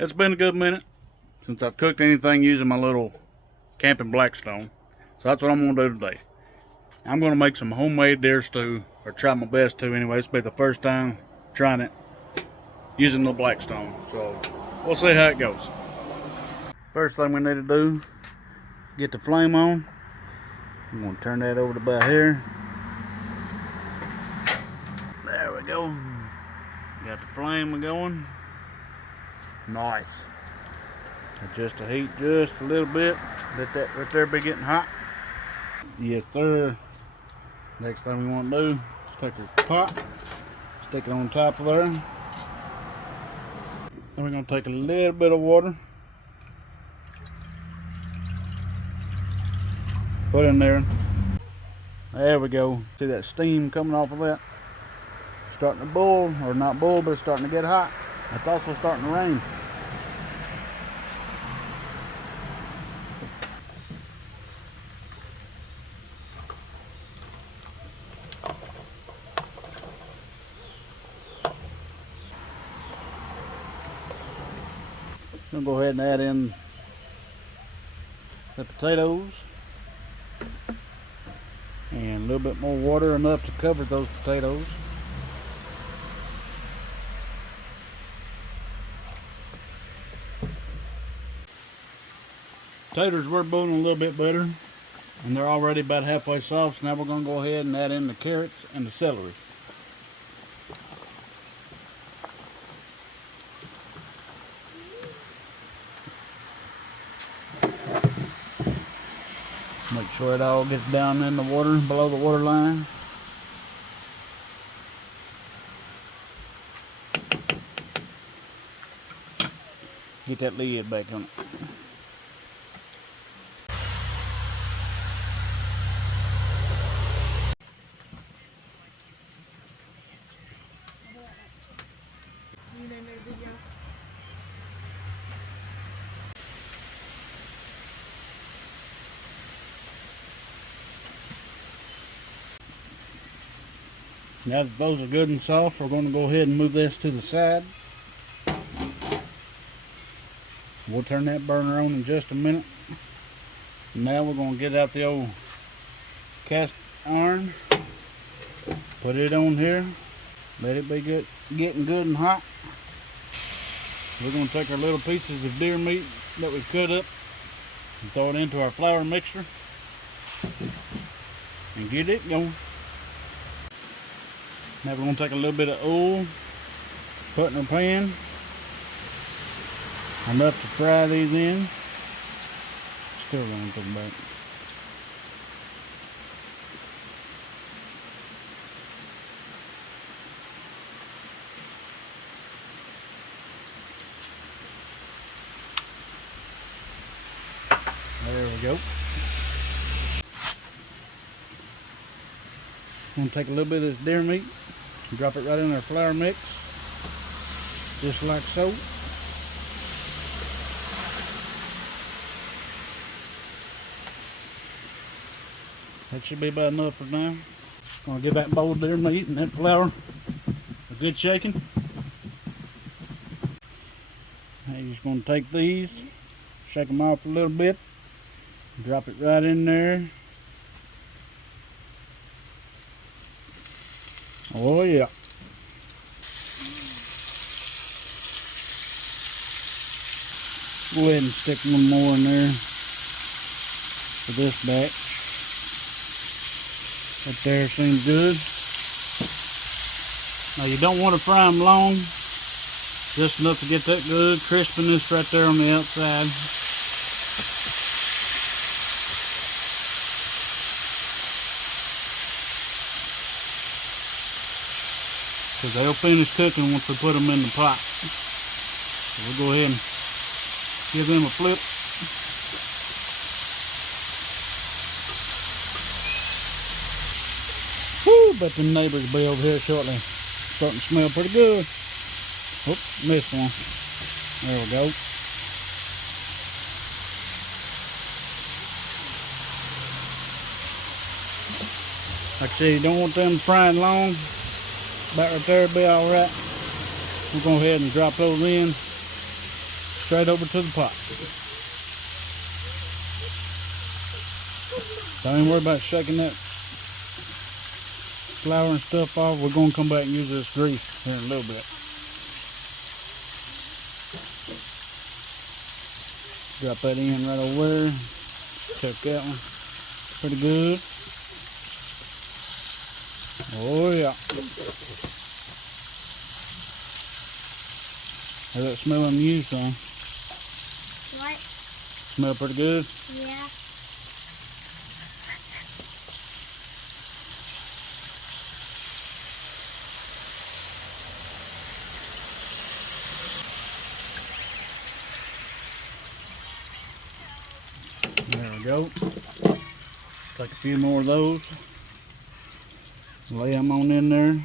It's been a good minute since I've cooked anything using my little camping Blackstone. So that's what I'm gonna do today. I'm gonna make some homemade deer stew, or try my best to anyway. This will be the first time trying it using the Blackstone. So we'll see how it goes. First thing we need to do, get the flame on. I'm gonna turn that over to about here. There we go. Got the flame going. Nice. Adjust the heat just a little bit. Let that right there be getting hot. Yes, sir. Next thing we want to do is take our pot, stick it on top of there. Then we're going to take a little bit of water, put in there. There we go. See that steam coming off of that? Starting to boil, or not boil, but it's starting to get hot. It's also starting to rain. I'm gonna go ahead and add in the potatoes and a little bit more water, enough to cover those potatoes. Potatoes were boiling a little bit better, and they're already about halfway soft. So now we're gonna go ahead and add in the carrots and the celery. Make sure it all gets down in the water, below the water line. Get that lid back on it. Now that those are good and soft, we're going to go ahead and move this to the side. We'll turn that burner on in just a minute. Now we're going to get out the old cast iron, put it on here, let it be good, getting good and hot. We're going to take our little pieces of deer meat that we've cut up and throw it into our flour mixture and get it going. Now we're going to take a little bit of oil, put in our pan, enough to fry these in. Still running to the back. There we go. I'm going to take a little bit of this deer meat, drop it right in our flour mix, just like so. That should be about enough for now. I'm going to give that bowl of deer meat and that flour a good shaking. Now you're just going to take these, shake them off a little bit, drop it right in there. Oh yeah. Go ahead and stick one more in there for this batch. That there seems good. Now you don't want to fry them long, just enough to get that good crispiness right there on the outside. Because they'll finish cooking once we put them in the pot. So we'll go ahead and give them a flip. Woo, bet the neighbors will be over here shortly. Starting to smell pretty good. Oop, missed one. There we go. Like I said, you don't want them frying long. About right there will be alright. We'll go ahead and drop those in. straight over to the pot. Don't even worry about shaking that flour and stuff off. We're going to come back and use this grease here in a little bit. Drop that in right over there. Check that one. Pretty good. Oh yeah. How's that smelling to you, son? What? Smell pretty good? Yeah. There we go. Take a few more of those. Lay them on in there.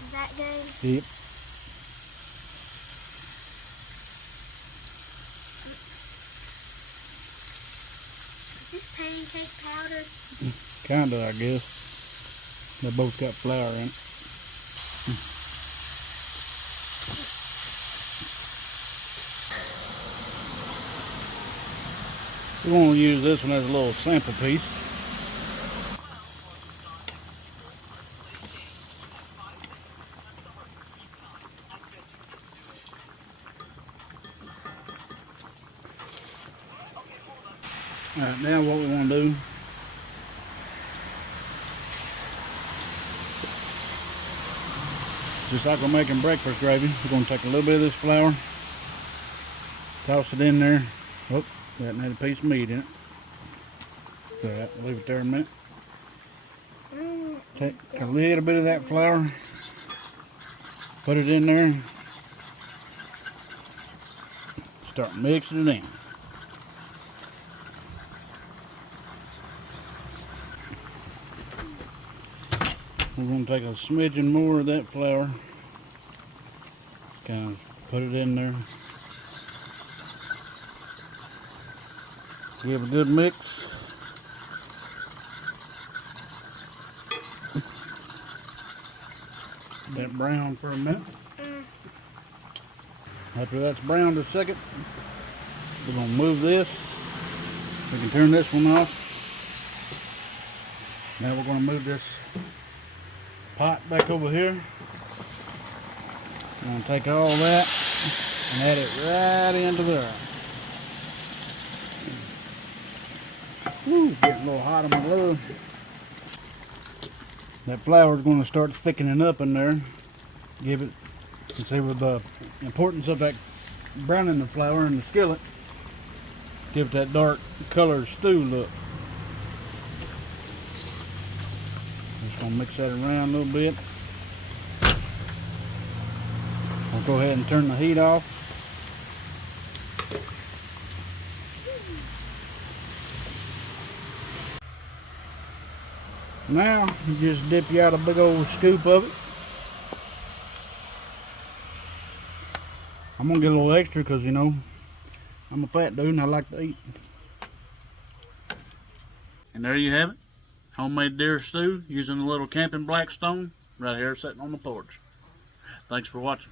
Is that good? Yep. Is this pancake powder? Kinda, I guess. They both got flour in it. We're going to use this one as a little sample piece. Alright, now what we want to do, just like we're making breakfast gravy, we're going to take a little bit of this flour, toss it in there. Oh, that had a piece of meat in it. So leave it there a minute. Take a little bit of that flour, put it in there, start mixing it in. We're going to take a smidgen more of that flour, kind of put it in there, give it a good mix. Let that brown for a minute. After that's browned a second, we're going to move this. We can turn this one off. Now we're going to move this pot back over here. I'm going to take all that and add it right into there. Woo, getting a little hot on my glove. That flour is going to start thickening up in there. Give it, you see, with the importance of that browning the flour in the skillet, give it that dark colored stew look. Just gonna mix that around a little bit. I'll go ahead and turn the heat off. Now, you just dip you out a big old scoop of it. I'm gonna get a little extra because, you know, I'm a fat dude and I like to eat. And there you have it. Homemade deer stew using a little camping Blackstone right here sitting on the porch. Thanks for watching.